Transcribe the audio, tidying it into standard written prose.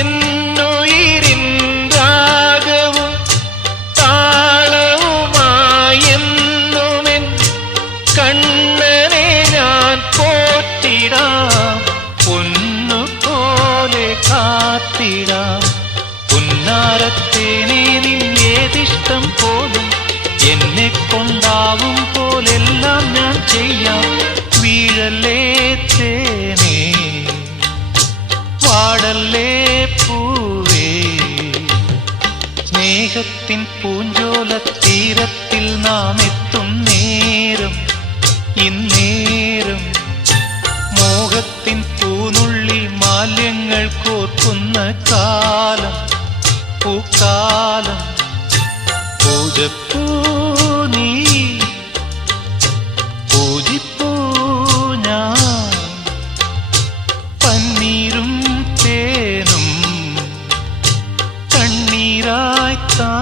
എന്നുയിരിൻ രാഗവും താളവുമായെന്നുമെൻ കണ്ണനെ ഞാൻ പോറ്റിടാം, പൊന്നുപോലെ കാത്തിടാം. പുന്നാരത്തേനെ നിന്നേതിഷ്ടം പോലും എന്നെ കൊണ്ടാവും പോലെല്ലാം ഞാൻ ചെയ്യാം. വീഴല്ലേ തേനേ, വാടല്ലേ പൂവേ, സ്നേഹത്തിൻ പൂഞ്ചോല തീരത്തിൽ നാം എത്തും നേരം ഇന്നേരം. മോഹത്തിൻ പൂനുള്ളി മാല്യങ്ങൾ കോർക്കുന്ന കാലം പൂക്കാലം. പൂജപ്പൂ നീ, പൂജിപ്പൂ ഞാൻ, പന്നീരും തേനും കണ്ണീരായി താ